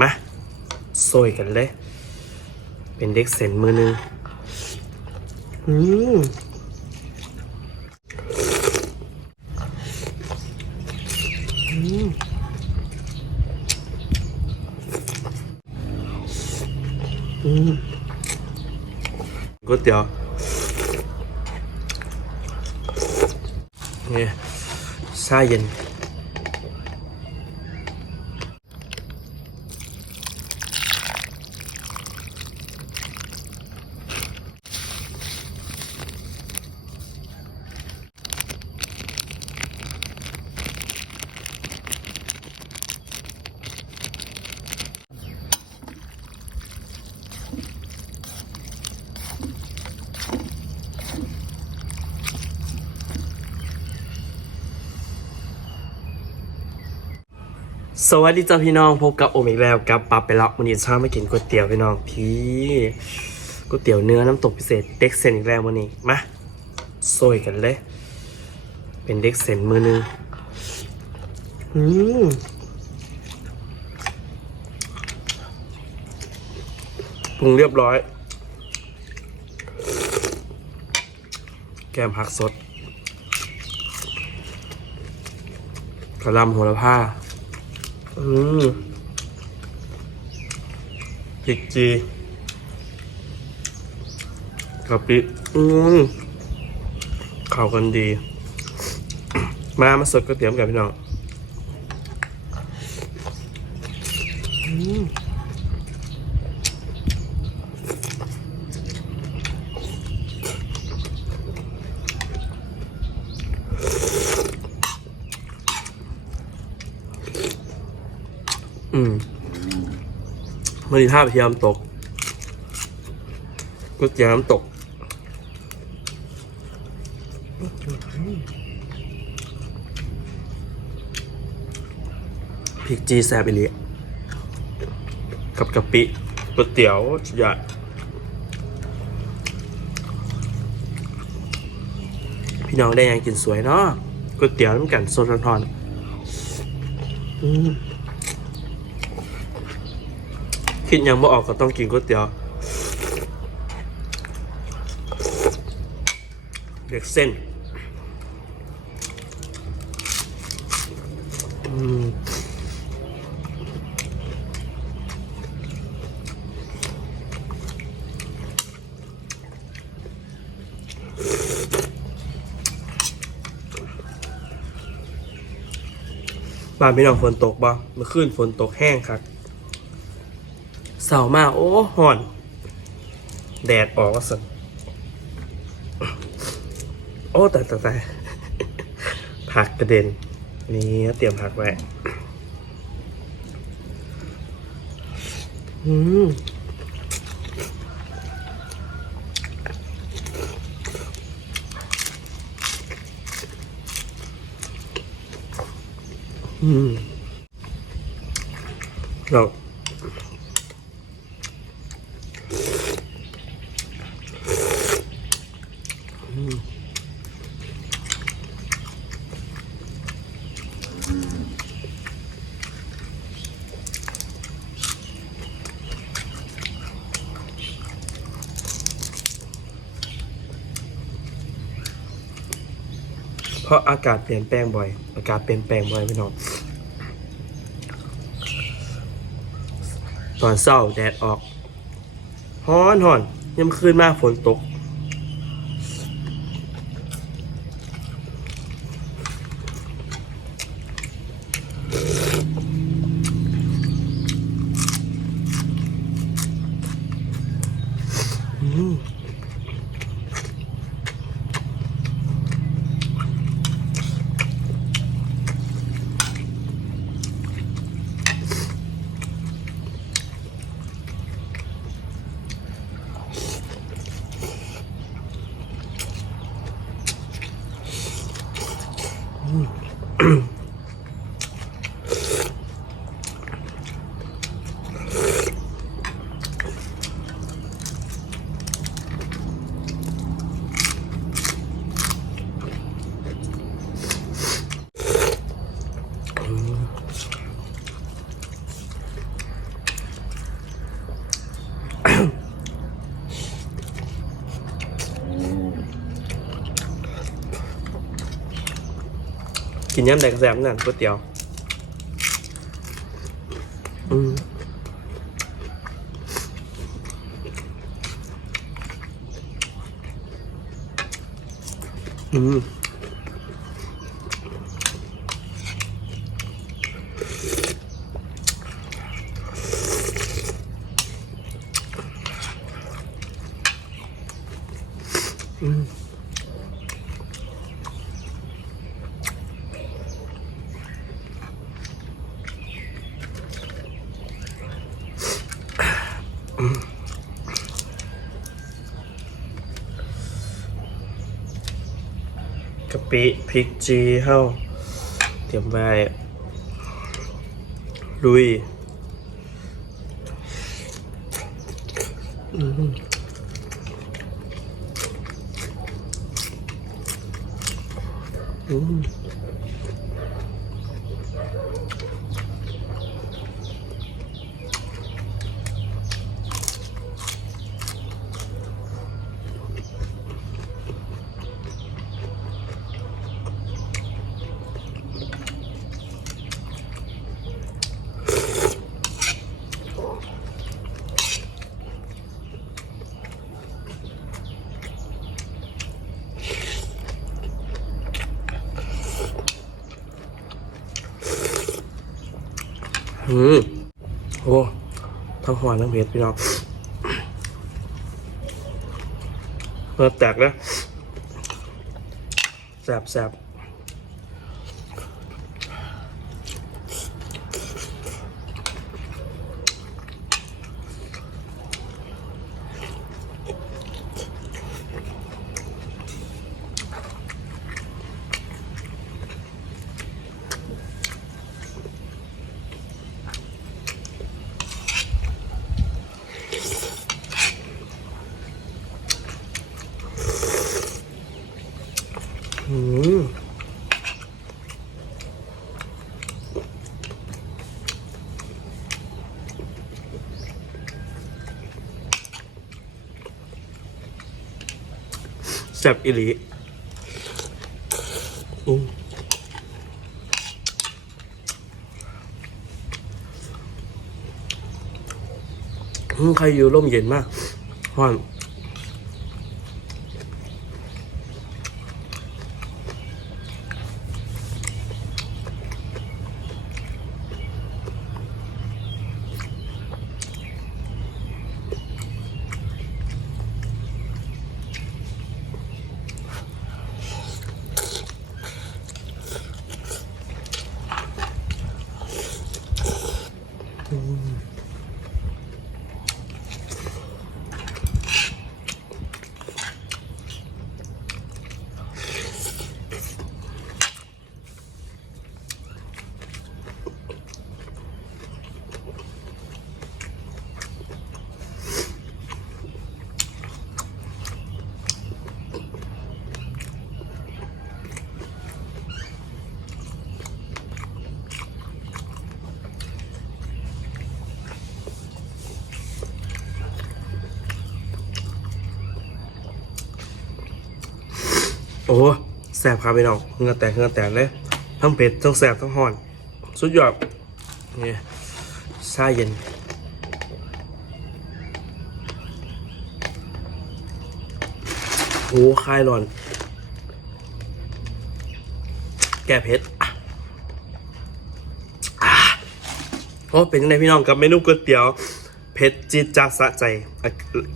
มาโซยกันเลย เป็นเด็กเซนมือหนึงอืมก๋วยเตี๋ยวเนี่ยชาเย็น สวัสดีจ้าพี่น้องพบกับโอมอีกแล้วกับปับไปแล้ววันนี้เช้ามากินก๋วยเตี๋ยวพี่น้องพี่ก๋วยเตี๋ยวเนื้อน้ำตกพิเศษเด็กเซนอีกแล้ววันนี้มาโซยกันเลย เป็นเด็กเซนมือหนึงอืมปรุงเรียบร้อย แกมผักสดกระลำโหระพา อืมพริกจีกะปิอืมเข้ากันดี มามาสดก๋วยเตี๋ยวกันพี่น้องอืม อืมมันมีท่าพยายามตกก๋วยเตี๋ยวน้ำตก พริกจีแซบอีเลีกับกะปิก๋วยเตี๋ยวสุดยอดพี่น้องได้ยังกินสวยเนาะก๋วยเตี๋ยวน้ำกันสดร้อนๆอืม คิดยังไม่ออกก็ต้องกินก๋วยเตี๋ยว เด็กเส้นบ้านพี่น้องฝนตกบ่เมื่อคืนฝนตกแห้งครับ เสาร์มาโอ้ห่อน แดดออกสันโอ้แต่แต่แต่ผักกระเด็น นี่เตรียมผักไว้อืมอืมเรา ราะอากาศเปลี่ยนแปลงบ่อย อากาศเปลี่ยนแปลงบ่อยพี่น้องตอนเศร้าแดดออกฮ้อนหอนยามคืนมากฝนตก กินย้ำใดกระแสบนั่นก๋วยเตี๋ยวอืมอืม กะปิพริกจีเฮ้าเตรียมไว้ลุยอืมอืม อืมโอ้ทั้งหวานทั้งเผ็ดพี่น้องเปิดแตกแล้วแสบแสบอืม แซ่บอีหลีอืมอืมใครอยู่ร่มเย็นมากฮ้อน โอ้แสบครับพี่น้องเงือแตกเงือแตกเลยทั้งเผ็ดทั้งแสบทั้งห่อน สุดยอดนี่ชาเย็นโอ้คลายร้อน แก้เผ็ดอะอะโอ้เป็นยังไงพี่น้องกับเมนูก๋วยเตี๋ยวเผ็ดจิตจัดสะใจ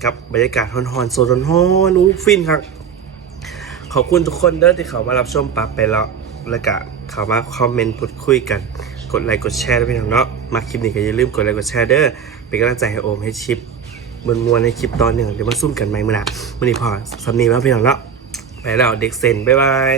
กับบรรยากาศฮอนๆโซนฮอนๆอู้ฟินครับ ขอบคุณทุกคนเด้อที่เขามารับชมปับไปแล้วแล้วก็เขามาคอมเมนต์พูดคุยกัน กดไลค์กดแชร์ด้วยพี่น้องเนาะมาคลิปนี้ก็อย่าลืมกดไลค์กดแชร์เด้อเป็นกำลังใจให้โอมให้ชิปมวนมวนในคลิปตอนหนึ่งเดี๋ยวมาซุ่มกันไหมมื่อหนะมื่อนี้พอสำนีแล้วพี่น้องเนาะไปแล้วเด็กเซนบ๊ายบาย